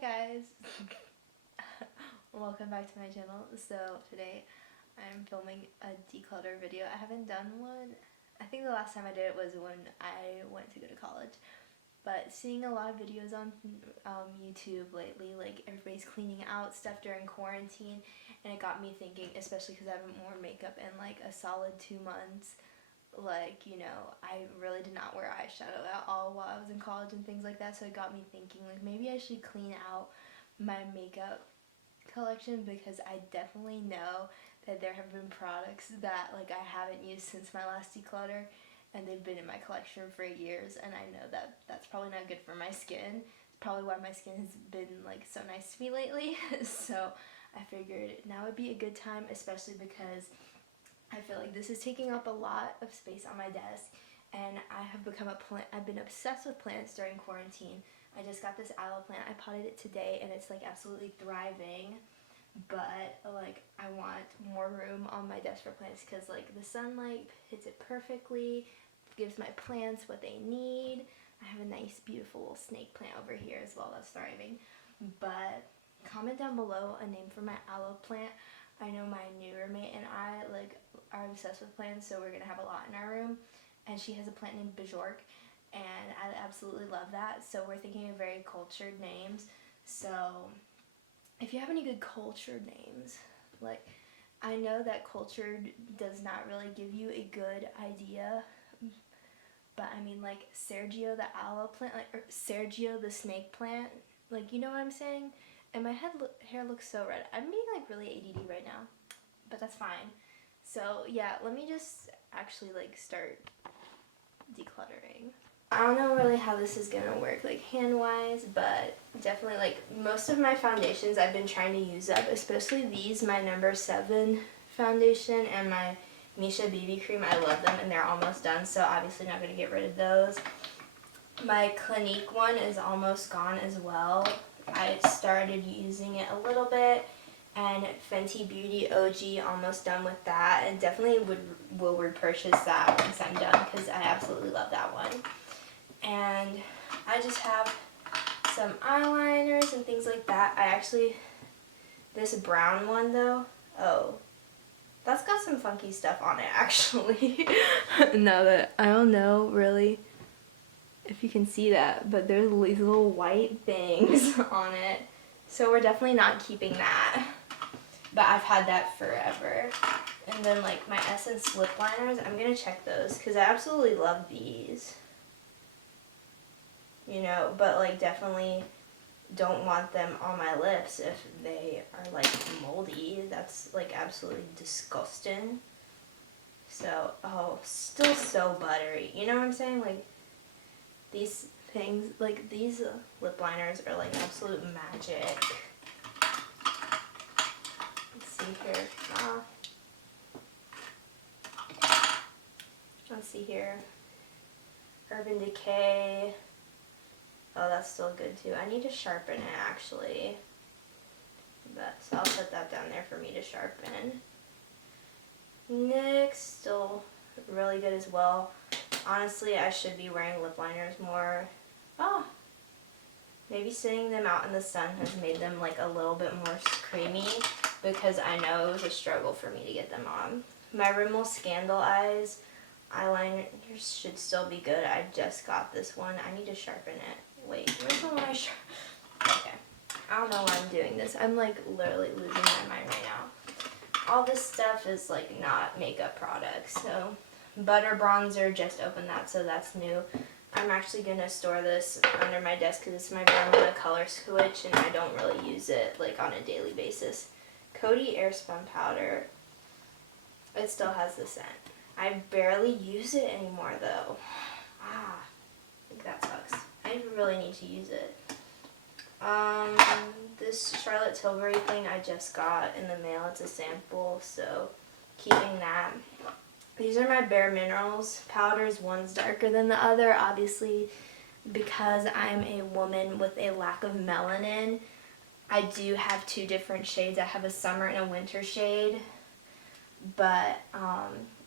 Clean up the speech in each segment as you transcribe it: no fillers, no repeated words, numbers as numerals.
guys, welcome back to my channel. So today I'm filming a declutter video. I haven't done one. I think the last time I did it was when I went to go to college. But seeing a lot of videos on YouTube lately, like everybody's cleaning out stuff during quarantine, and it got me thinking, especially because I haven't worn makeup in like a solid 2 months. Like, you know, I really did not wear eyeshadow at all while I was in college and things like that, so it got me thinking, like, maybe I should clean out my makeup collection, because I definitely know that there have been products that, like, I haven't used since my last declutter, and they've been in my collection for years, and I know that that's probably not good for my skin. It's probably why my skin has been, like, so nice to me lately. So I figured now would be a good time, especially because I feel like this is taking up a lot of space on my desk, and I have become I've been obsessed with plants during quarantine. I just got this aloe plant. I potted it today, and it's like absolutely thriving. But like, I want more room on my desk for plants, because like the sunlight hits it perfectly, gives my plants what they need. I have a nice, beautiful little snake plant over here as well that's thriving. But comment down below a name for my aloe plant. I know my new roommate and I are obsessed with plants, so we're gonna have a lot in our room. And she has a plant named Bajork, and I absolutely love that. So we're thinking of very cultured names. So if you have any good cultured names, like, I know that cultured does not really give you a good idea, but I mean, like Sergio the aloe plant, like, or Sergio the snake plant, like, you know what I'm saying? And my hair looks so red. I'm being like really ADD right now, but that's fine. So yeah, let me just actually like start decluttering. I don't know really how this is gonna work, like hand-wise, but definitely like most of my foundations I've been trying to use up, especially these, my number 7 foundation and my Misha BB cream. I love them, and they're almost done, so obviously not gonna get rid of those. My Clinique one is almost gone as well. I started using it a little bit, and Fenty Beauty OG, almost done with that, and definitely will repurchase that once I'm done, because I absolutely love that one. And I just have some eyeliners and things like that. This brown one though, oh, that's got some funky stuff on it actually. Now that I don't know really if you can see that, but there's these little white things on it, so we're definitely not keeping that, but I've had that forever. And then like my Essence lip liners, I'm gonna check those because I absolutely love these, you know, but like definitely don't want them on my lips if they are like moldy. That's like absolutely disgusting. So, oh, still so buttery, you know what I'm saying? Like, these things, like these lip liners are like absolute magic. Let's see here. Let's see here. Urban Decay. Oh, that's still good too. I need to sharpen it actually. So I'll put that down there for me to sharpen. NYX, still really good as well. Honestly, I should be wearing lip liners more. Oh, maybe sitting them out in the sun has made them like a little bit more creamy, because I know it was a struggle for me to get them on. My Rimmel Scandal Eyes eyeliner should still be good. I just got this one. I need to sharpen it. Wait, where's the one I Okay. I don't know why I'm doing this. I'm like literally losing my mind right now. All this stuff is like not makeup products, so Butter Bronzer, just opened that, so that's new. I'm actually going to store this under my desk because it's my Vermona color switch, and I don't really use it like on a daily basis. Coty Airspun Powder. It still has the scent. I barely use it anymore though. I think that sucks. I really need to use it. This Charlotte Tilbury thing I just got in the mail. It's a sample, so keeping that. These are my Bare Minerals powders. One's darker than the other, obviously, because I'm a woman with a lack of melanin. I do have 2 different shades. I have a summer and a winter shade. But,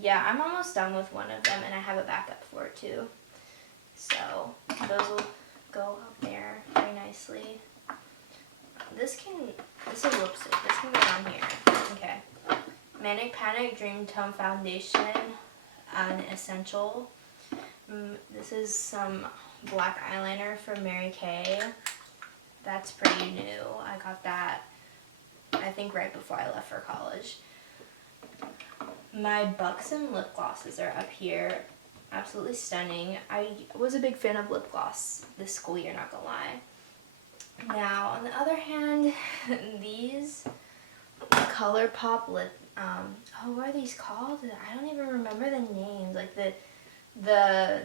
yeah, I'm almost done with one of them, and I have a backup for it, too. So, those will go up there very nicely. this is lipstick. This can go on here. Okay. Manic Panic Dream Tone Foundation, an essential. This is some black eyeliner from Mary Kay. That's pretty new. I got that, I think, right before I left for college. My Buxom lip glosses are up here. Absolutely stunning. I was a big fan of lip gloss this school year, not gonna lie. Now, on the other hand, these ColourPop lip, what are these called? I don't even remember the names. Like the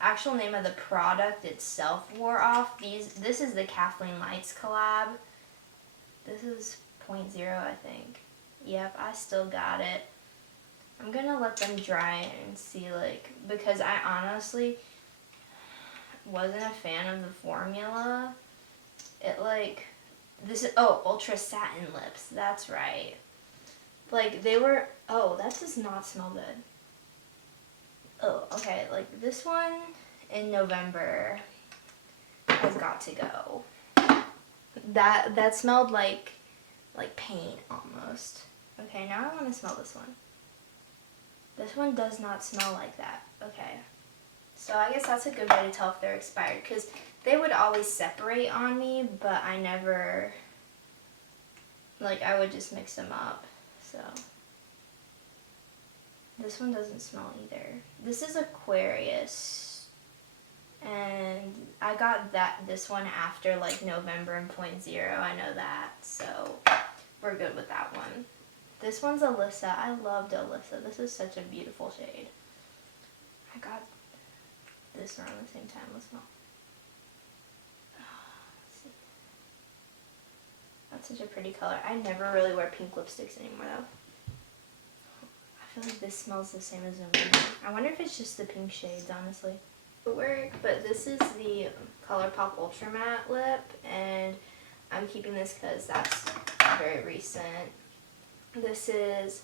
actual name of the product itself wore off. This is the Kathleen Lights collab. This is 0.0, I think. Yep, I still got it. I'm gonna let them dry and see, like, because I honestly wasn't a fan of the formula. It, like, this is, oh, Ultra Satin Lips, that's right. Like, they were, oh, that does not smell good. Oh, okay, like, this one in November has got to go. That smelled like paint, almost. Okay, now I want to smell this one. This one does not smell like that. Okay. So I guess that's a good way to tell if they're expired, because they would always separate on me, but I never, like, I would just mix them up. So this one doesn't smell either. This is Aquarius, and I got this one after, like, November and 0.0. I know that, so we're good with that one. This one's Alyssa. I loved Alyssa. This is such a beautiful shade. I got this around the same time. Let's smell. Let's see. That's such a pretty color. I never really wear pink lipsticks anymore, though. I feel like this smells the same as November. I wonder if it's just the pink shades, honestly. It work, but this is the ColourPop Ultra Matte lip, and I'm keeping this because that's very recent. This is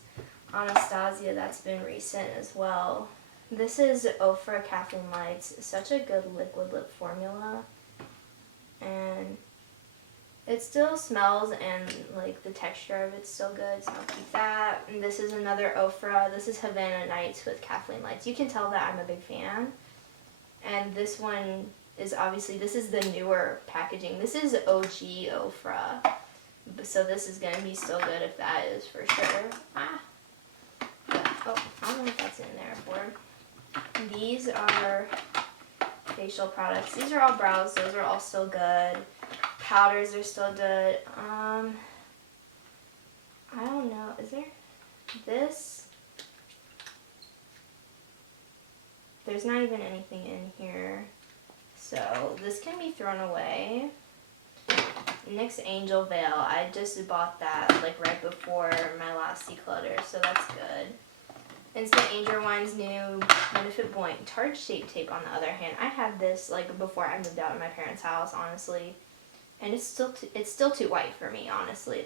Anastasia, that's been recent as well. This is Ofra Kathleen Lights. Such a good liquid lip formula. And it still smells, and like the texture of it's still good, so I'll keep that. And this is another Ofra. This is Havana Nights with Kathleen Lights. You can tell that I'm a big fan. And this one is obviously, this is the newer packaging. This is OG Ofra. So this is going to be still good if that is for sure. But, oh, I don't know what that's in there for. These are facial products. These are all brows. Those are all still good. Powders are still good. I don't know. Is there this? There's not even anything in here. So this can be thrown away. NYX Angel Veil, I just bought that like right before my last declutter, so that's good. Instant Angel Wine's new Benefit Point Tarte Shape Tape, on the other hand. I had this like before I moved out of my parents' house, honestly, and it's still too white for me, honestly.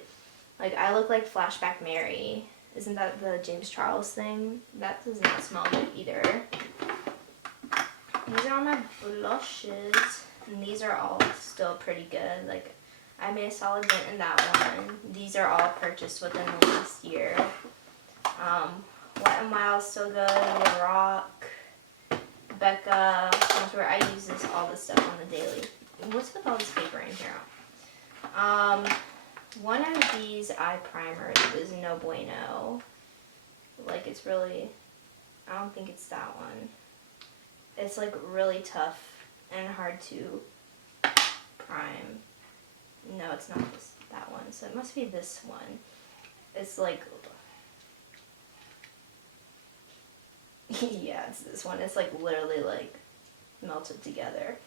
Like, I look like Flashback Mary. Isn't that the James Charles thing? That does not smell good either. These are all my blushes, and these are all still pretty good. Like, I made a solid dent in that one. These are all purchased within the last year. Wet n Wild, still good. The Rock, Becca, where I use this all this stuff on the daily. What's with all this paper in here? One of these eye primers is no bueno. Like, it's really, I don't think it's that one. It's like really tough and hard to prime. No, it's not that one, so it must be this one. It's like, yeah, it's this one. It's like literally like melted together.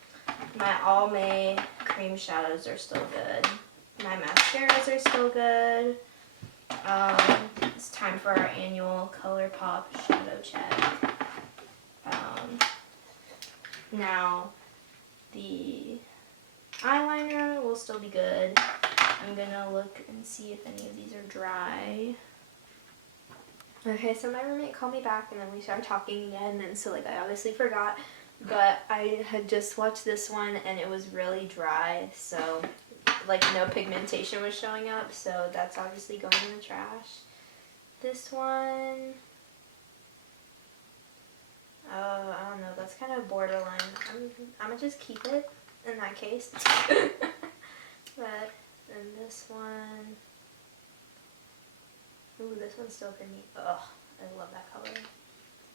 My Almay cream shadows are still good. My mascaras are still good. It's time for our annual ColourPop shadow check. Now, the eyeliner will still be good. I'm gonna look and see if any of these are dry. Okay, so my roommate called me back, and then we started talking again, and so like I obviously forgot, but I had just watched this one and it was really dry, so like no pigmentation was showing up, so that's obviously going in the trash. This one, oh, I don't know, that's kind of borderline. I'm gonna just keep it in that case. But then this one, ooh, this one's so pretty. Ugh, I love that color.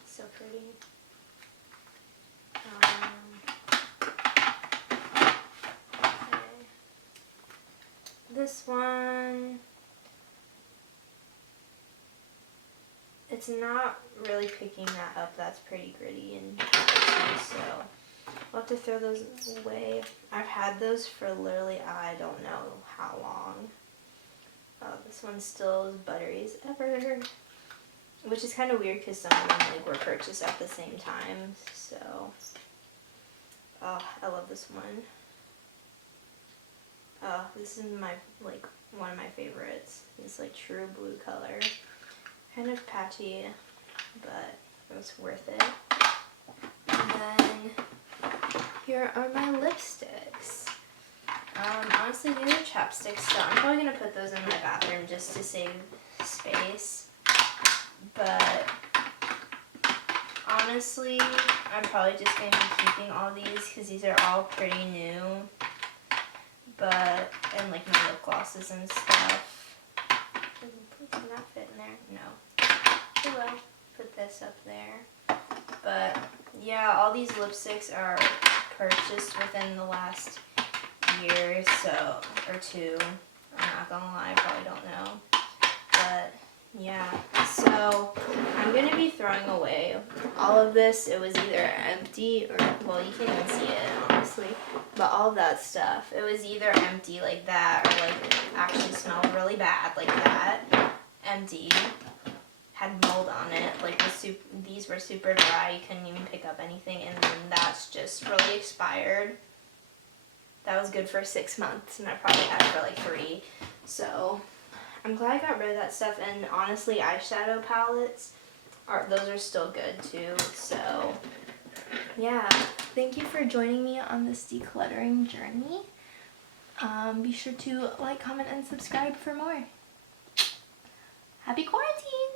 So pretty. Okay. This one, it's not really picking that up. That's pretty gritty and patchy, so I'll have to throw those away. I've had those for literally I don't know how long. Oh, this one's still as buttery as ever, which is kind of weird because some of them like were purchased at the same time. So, oh, I love this one. Oh, this is my like one of my favorites. This like true blue color, kind of patchy, but it was worth it. And then here are my lipsticks. Honestly, these are chapsticks, so I'm probably gonna put those in my bathroom just to save space. But honestly, I'm probably just gonna be keeping all these because these are all pretty new. But, and like my lip glosses and stuff. Can that fit in there? No. Oh well, put this up there. But yeah, all these lipsticks are purchased within the last year or two. I'm not gonna lie, I probably don't know. But yeah, so I'm gonna be throwing away all of this. It was either empty or, well, you can't even see it honestly, but all that stuff, it was either empty like that or like actually smelled really bad like that, empty, had mold on it, like these were super dry, you couldn't even pick up anything, and then that's just really expired. That was good for 6 months, and I probably had it for like 3, so I'm glad I got rid of that stuff. And honestly, eyeshadow palettes, those are still good too, so yeah. Thank you for joining me on this decluttering journey. Be sure to like, comment, and subscribe for more. Happy quarantine!